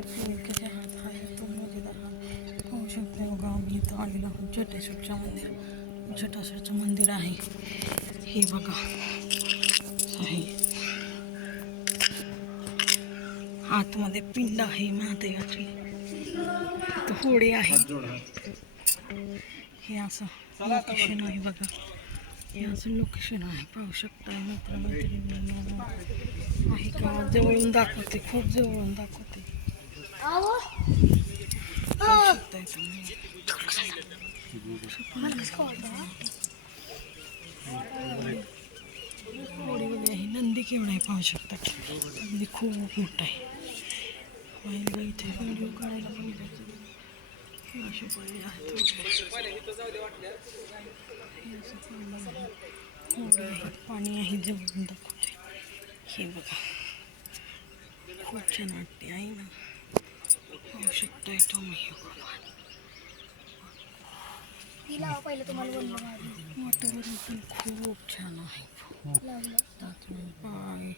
Pipe किती हात आहे पण मध्ये पाहू शकता. बघा आम्ही इथं आलेलो आहोत जटेश्वरच्या मंदिर. जटाश्वरचं मंदिर आहे हे बघा आहे. आतमध्ये पिंड आहे महादेवाची. इथं होडी आहे. हे असं लोकेशन आहे बघा. हे असं लोकेशन आहे पाहू शकता मित्रमैत्रिणींनो. आहे का जवळून दाखवते, खूप जवळून दाखवते. पाहू शकताय तुम्ही. होडीमध्ये आहे. नंदी केवढा आहे पाहू शकता. नंदी खूप मोठा आहे. महिला इथे व्हिडिओ काढायला पण असे पाणी आहेत. पाणी आहे जवळून दाखवते. हे बघा खूप छान वाटते आहे ना. पाहू शकताय तुम्ही. वातावरण पण खूप छान आहे. पाय